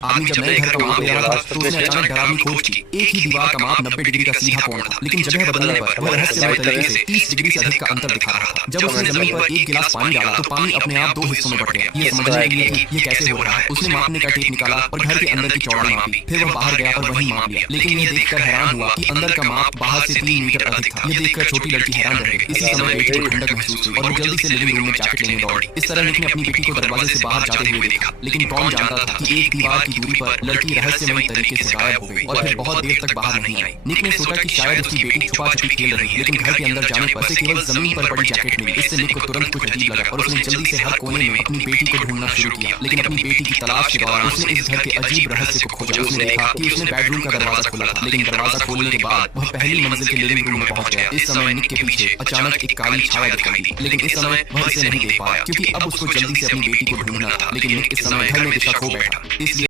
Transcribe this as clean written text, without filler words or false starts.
आदमी जब नए घर का माप ले रहा था तो उसने अचानक डरावनी खोज की। एक ही दीवार का माप 90 डिग्री का सीधा कोण था, लेकिन जगह बदलने पर वह रहस्यमय तरीके से 30 डिग्री से अधिक का अंतर दिखा रहा था। जब उसने जमीन पर एक गिलास पानी डाला तो पानी अपने आप दो हिस्सों में बट गया। ये समझने के लिए कि ये कैसे हो रहा है, उसने मापने का टेप निकाला और घर के अंदर की चौड़ाई मापी। फिर वह बाहर गया और वही माप लिया, लेकिन यह देखकर हैरान हुआ कि अंदर का माप बाहर से 3 मीटर अधिक था। यह देखकर छोटी लड़की हैरान रह गई। इसी समय बेटी को ठंडक महसूस हुई और वो जल्दी से लिविंग रूम में जैकेट लेने दौड़ी। इस तरह निक ने अपनी बेटी को दरवाजे से बाहर जाते हुए देखा, लेकिन कौन जानता था कि एक दीवार की दूरी पर लड़की रहस्यमय तरीके से गायब हो गई और फिर बहुत देर तक बाहर नहीं आई। निक ने सोचा कि शायद उसकी बेटी छुपा छुपी खेल रही है, लेकिन घर के अंदर जाने पर उसे केवल जमीन पर पड़ी जैकेट मिली। इससे निक को तुरंत कुछ अजीब लगा और उसने जल्दी से हर कोने में अपनी बेटी को ढूंढना शुरू किया। लेकिन अपनी बेटी की तलाश के दौरान उसने इस घर के अजीब रहस्य को खोजा। उसने देखा कि उसने बेडरूम का दरवाजा खोला था, लेकिन दरवाजा खोलने के बाद वह पहली मंजिल के लिविंग रूम में पहुंच गया। इस समय निक के पीछे अचानक एक काली छाया दिखाई दी, लेकिन इस समय वह इसे नहीं देख पाया क्योंकि अब उसको जल्दी से अपनी बेटी को ढूंढना था। लेकिन निक इस समय घर में दिशा खो बैठा, इसलिए